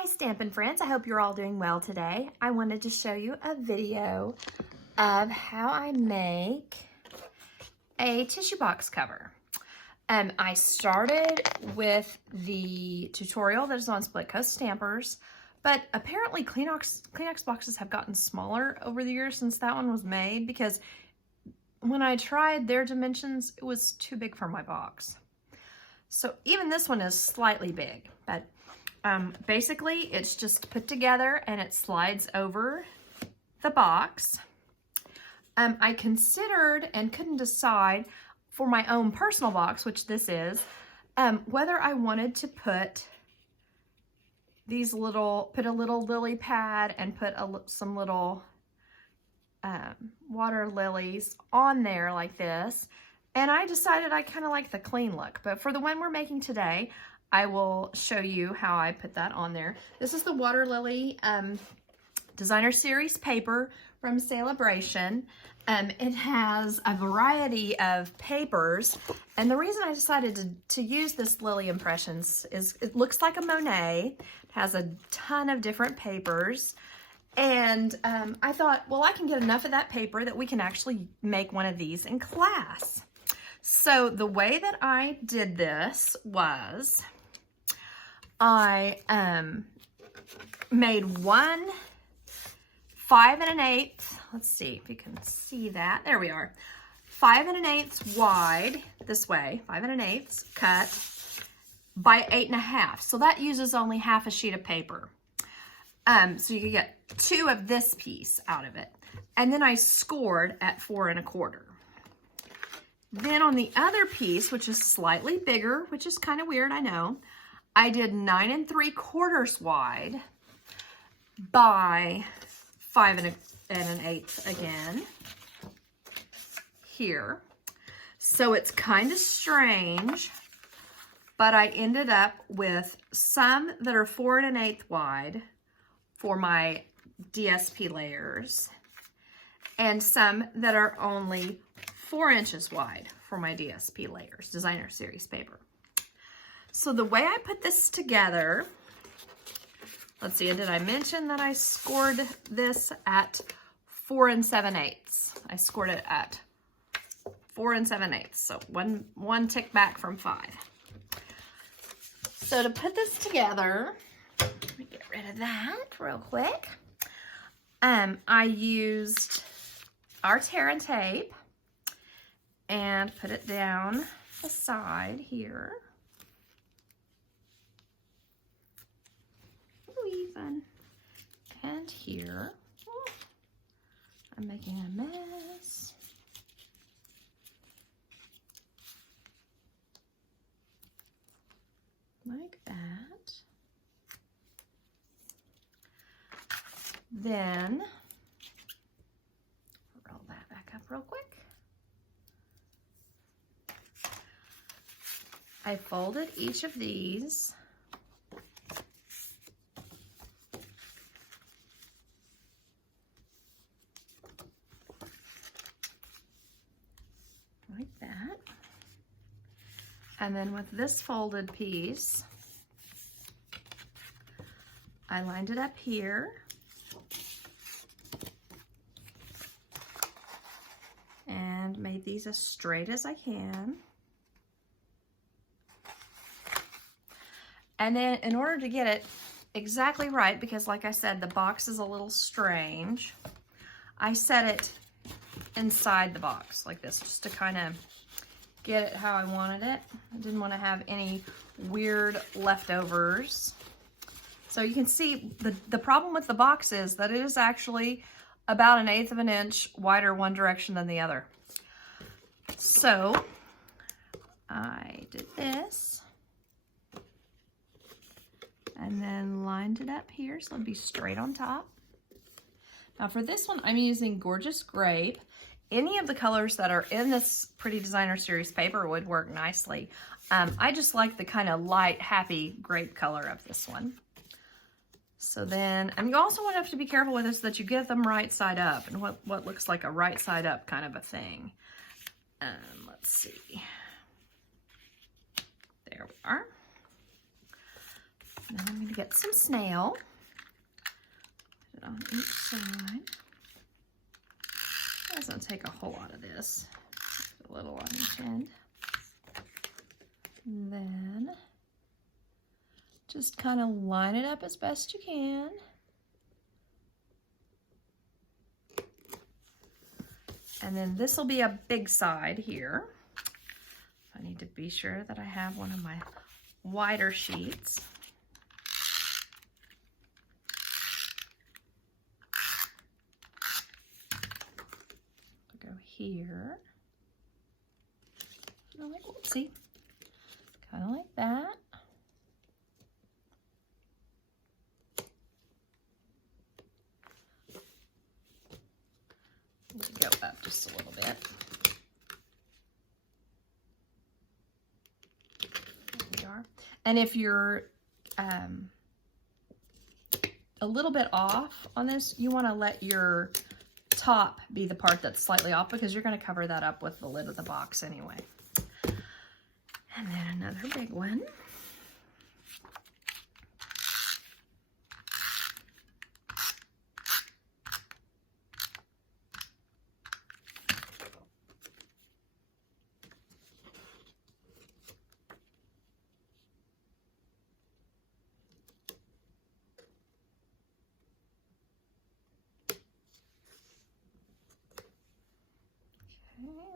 Hi Stampin' friends, I hope you're all doing well today. I wanted to show you a video of how I make a tissue box cover. I started with the tutorial that is on Split Coast Stampers, but apparently Kleenex boxes have gotten smaller over the years since that one was made, because when I tried their dimensions, it was too big for my box. So even this one is slightly big, but basically it's just put together and it slides over the box. I considered and couldn't decide for my own personal box, which this is, whether I wanted to put these put a little lily pad and put some little water lilies on there like this. And I decided I kind of like the clean look, but for the one we're making today, I will show you how I put that on there. This is the Water Lily Designer Series paper from Sale-a-Bration. It has a variety of papers, and the reason I decided to use this Lily Impressions is it looks like a Monet. It has a ton of different papers, and I thought, well, I can get enough of that paper that we can actually make one of these in class. So the way that I did this was I made one 5 1/8. Let's see if you can see that. There we are. 5 1/8 wide this way, 5 1/8 cut by 8 1/2. So that uses only half a sheet of paper. So you can get 2 of this piece out of it. And then I scored at 4 1/4. Then on the other piece, which is slightly bigger, which is kind of weird, I know, I did 9 3/4 wide by 5 1/8 again here. So it's kind of strange, but I ended up with some that are 4 1/8 wide for my DSP layers and some that are only 4 inches wide for my DSP layers, Designer Series paper. So the way I put this together, let's see, did I mention that I scored this at 4 7/8? I scored it at 4 7/8, so one tick back from 5. So to put this together, let me get rid of that real quick. I used our tear and tape and put it down the side here. Even. And here. Oh, I'm making a mess. Like that. Then roll that back up real quick. I folded each of these like that. And then with this folded piece, I lined it up here. And made these as straight as I can. And then in order to get it exactly right, because like I said, the box is a little strange, I set it inside the box like this, just to kind of get it how I wanted it. I didn't want to have any weird leftovers. So you can see the problem with the box is that it is actually about 1/8 of an inch wider one direction than the other. So I did this and then lined it up here so it'd be straight on top. Now for this one, I'm using Gorgeous Grape. Any of the colors that are in this Pretty Designer Series paper would work nicely. I just like the kind of light, happy grape color of this one. So then, and you also want to have to be careful with this that you get them right side up, and what looks like a right side up kind of a thing. Let's see. There we are. Now I'm going to get some snail. Put it on each side. It doesn't take a whole lot of this. Just a little on each end. And then just kind of line it up as best you can. And then this will be a big side here. I need to be sure that I have one of my wider sheets. I'll go here. Like, whoopsie. Kind of like that. Go up just a little bit. There we are. And if you're a little bit off on this, you want to let your top be the part that's slightly off because you're going to cover that up with the lid of the box anyway. And then another big one.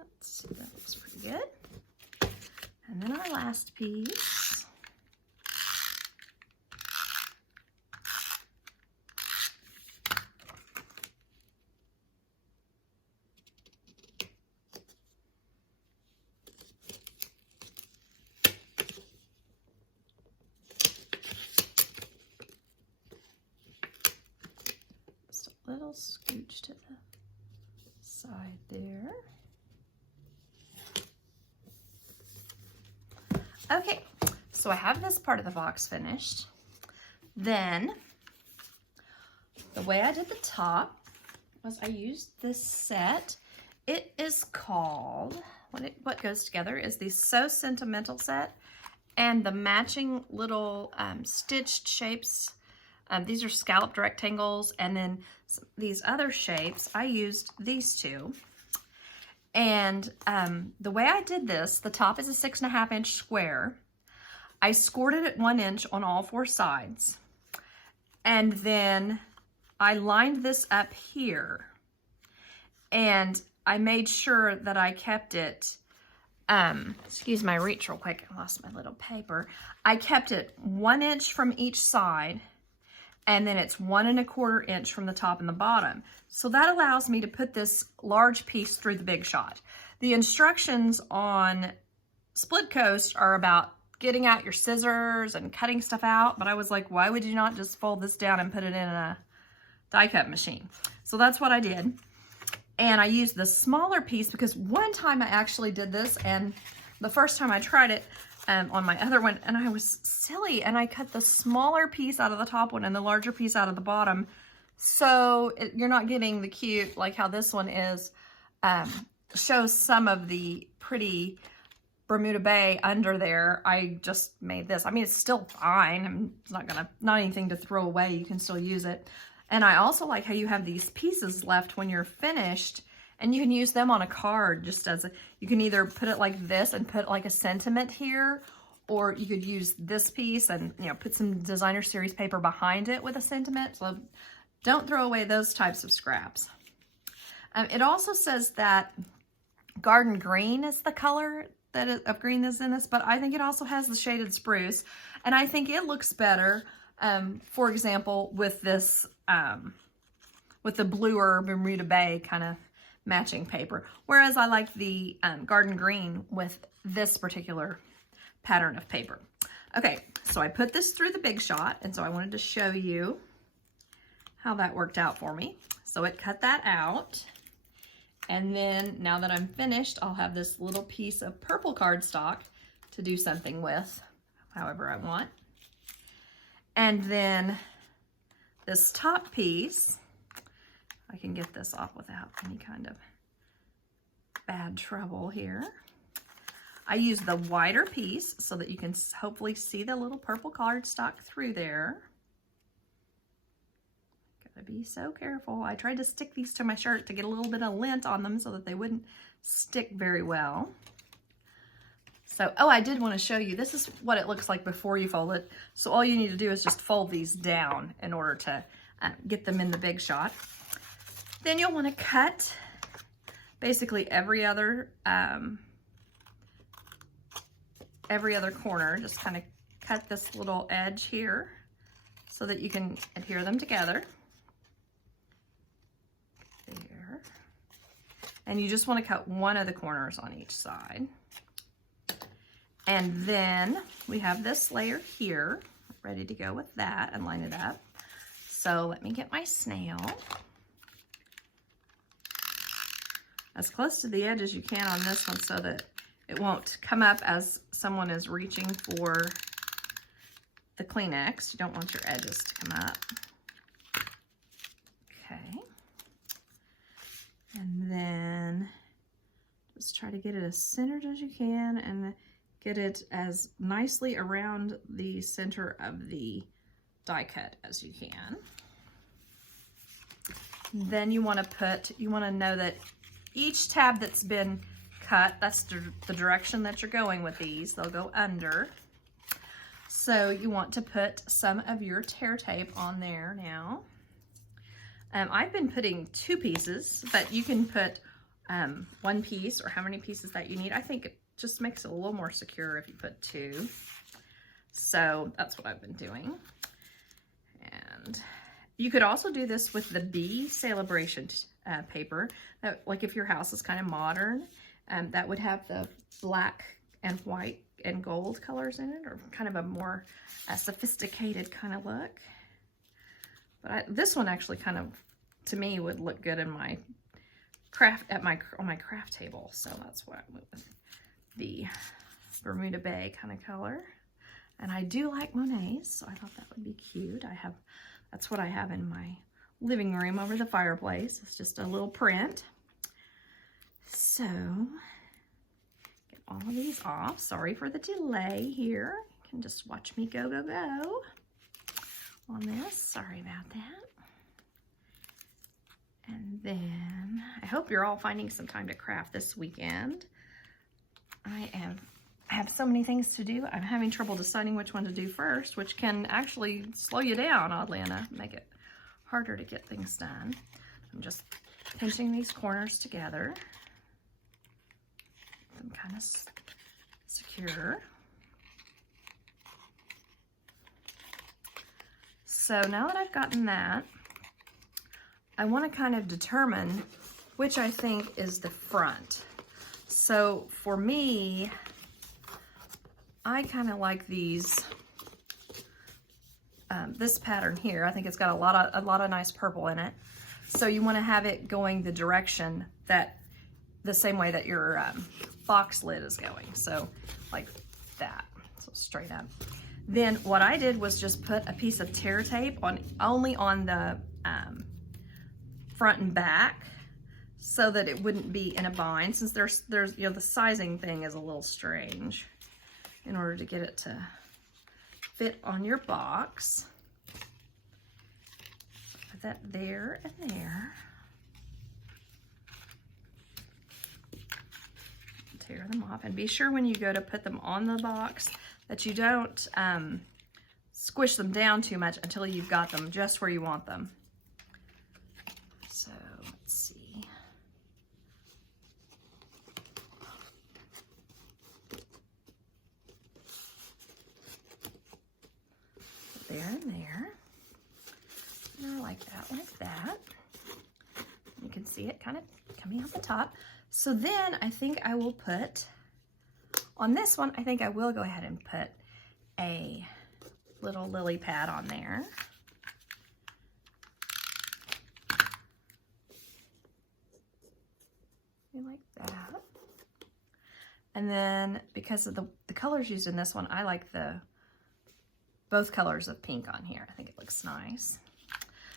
Let's see, that looks pretty good. And then our last piece. Just a little scooch to the side there. Okay, so I have this part of the box finished. Then, the way I did the top was I used this set. It is called, what goes together is the So Sentimental set and the matching little stitched shapes. These are scalloped rectangles, and then these other shapes, I used these two. And the way I did this, the top is a 6.5-inch square. I scored it at 1 inch on all 4 sides. And then I lined this up here. And I made sure that I kept it, excuse my reach real quick, I lost my little paper. I kept it 1 inch from each side. And then it's 1 1/4 inch from the top and the bottom. So that allows me to put this large piece through the big shot. The instructions on Split Coast are about getting out your scissors and cutting stuff out, but I was like, why would you not just fold this down and put it in a die cut machine? So that's what I did. And I used the smaller piece because one time I actually did this, and the first time I tried it, on my other one, and I was silly, and I cut the smaller piece out of the top one and the larger piece out of the bottom, so you're not getting the cute, like how this one is, shows some of the pretty Bermuda Bay under there. I just made this. I mean, it's still fine. It's not anything to throw away. You can still use it. And I also like how you have these pieces left when you're finished, and you can use them on a card just as you can either put it like this and put like a sentiment here, or you could use this piece and, you know, put some designer series paper behind it with a sentiment. So don't throw away those types of scraps. It also says that garden green is the color of green that's in this, but I think it also has the shaded spruce, and I think it looks better, for example, with this, with the bluer Bermuda Bay kind of matching paper, whereas I like the garden green with this particular pattern of paper. Okay, so I put this through the Big Shot, and so I wanted to show you how that worked out for me. So it cut that out, and then now that I'm finished, I'll have this little piece of purple cardstock to do something with however I want. And then this top piece, I can get this off without any kind of bad trouble here. I use the wider piece so that you can hopefully see the little purple cardstock through there. gotta be so careful. I tried to stick these to my shirt to get a little bit of lint on them so that they wouldn't stick very well. So, oh, I did want to show you, this is what it looks like before you fold it. So all you need to do is just fold these down in order to get them in the big shot. Then you'll want to cut basically every other corner. Just kind of cut this little edge here so that you can adhere them together. There. And you just want to cut one of the corners on each side. And then we have this layer here, ready to go with that and line it up. So let me get my snail. As close to the edge as you can on this one so that it won't come up as someone is reaching for the Kleenex. You don't want your edges to come up. Okay. And then just try to get it as centered as you can and get it as nicely around the center of the die cut as you can. Then you want to know that each tab that's been cut, that's the direction that you're going with these. They'll go under. So you want to put some of your tear tape on there now. I've been putting 2 pieces, but you can put 1 piece or how many pieces that you need. I think it just makes it a little more secure if you put 2. So that's what I've been doing. And you could also do this with the B Sale-a-Bration paper. Like if your house is kind of modern, that would have the black and white and gold colors in it, or kind of a more sophisticated kind of look. But this one actually kind of, to me, would look good in my craft on my craft table. So that's what I went with, the Bermuda Bay kind of color. And I do like Monet's, so I thought that would be cute. That's what I have in my living room over the fireplace. It's just a little print. So, get all of these off. Sorry for the delay here. You can just watch me go, go, go on this. Sorry about that. And then, I hope you're all finding some time to craft this weekend. I have so many things to do. I'm having trouble deciding which one to do first, which can actually slow you down, oddly enough, make it harder to get things done. I'm just pinching these corners together. Get them kind of secure. So now that I've gotten that, I want to kind of determine which I think is the front. So for me, I kind of like these, this pattern here. I think it's got a lot of nice purple in it. So you want to have it going the direction that, the same way that your box lid is going. So like that, so straight up. Then what I did was just put a piece of tear tape only on the front and back, so that it wouldn't be in a bind, since there's you know, the sizing thing is a little strange, in order to get it to fit on your box. Put that there and there. Tear them off, and be sure when you go to put them on the box that you don't squish them down too much until you've got them just where you want them. So let's see. There and there. And I like that like that. You can see it kind of coming out the top. So then I think I will put, on this one, I think I will go ahead and put a little lily pad on there. Like that. And then because of the colors used in this one, I like both colors of pink on here. I think it looks nice.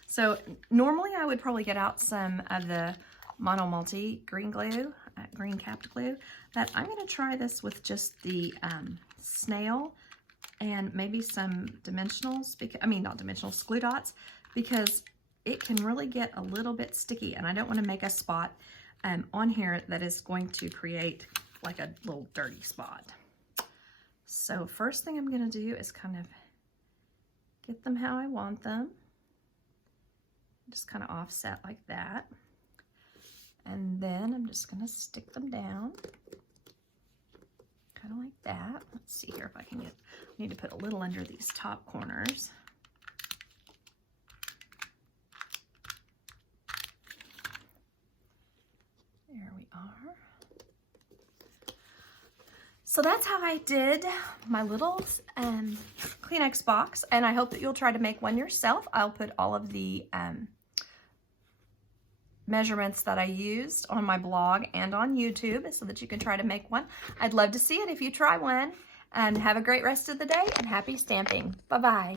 So normally I would probably get out some of the Mono Multi green glue, green capped glue, but I'm going to try this with just the snail and maybe some dimensionals, not dimensionals, glue dots, because it can really get a little bit sticky, and I don't want to make a spot on here that is going to create like a little dirty spot. So first thing I'm going to do is kind of get them how I want them. Just kind of offset like that. And then I'm just going to stick them down. Kind of like that. Let's see here if I can get, I need to put a little under these top corners. There we are. So that's how I did my little Kleenex box, and I hope that you'll try to make one yourself. I'll put all of the measurements that I used on my blog and on YouTube so that you can try to make one. I'd love to see it if you try one, and have a great rest of the day and happy stamping. Bye-bye.